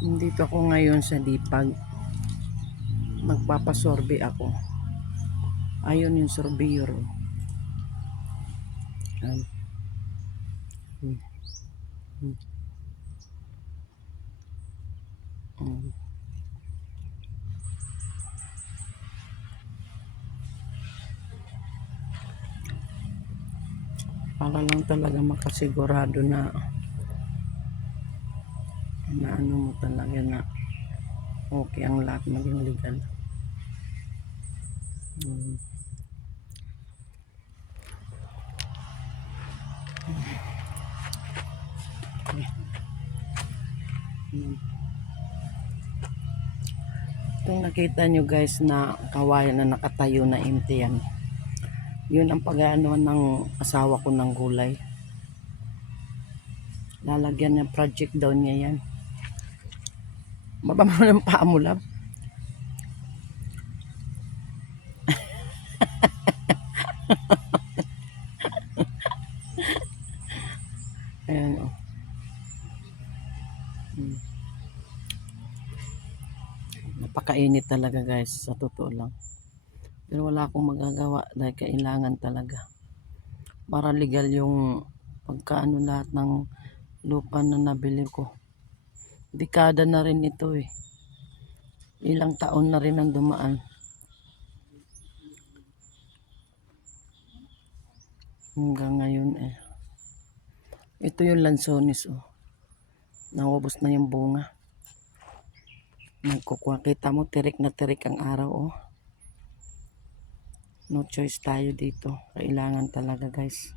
Nandito ako ngayon sa Dipag. Magpapasorbe ako. Ayun yung surveyor. Um, um, um, um. Para lang talaga makasigurado na ano mo talaga na okay ang lahat, maging legal. Um, um. Itong nakita nyo guys na kawayan na nakatayo na empty yan. Yun ang pag-ano ng asawa ko ng gulay. Lalagyan ng project daw niya yan. Mababa mo ng paa mo lang. Ayan o. Napakainit talaga guys, sa totoo lang. Pero wala akong magagawa dahil kailangan talaga. Para legal yung pagkaano lahat ng lupa na nabili ko. Dekada na rin ito eh. Ilang taon na rin ang dumaan. Hanggang ngayon eh. Ito yung lansones oh. Naubos na yung bunga. Nagkukuha. Kita mo tirik na tirik ang araw oh. No choice tayo dito. Kailangan talaga guys.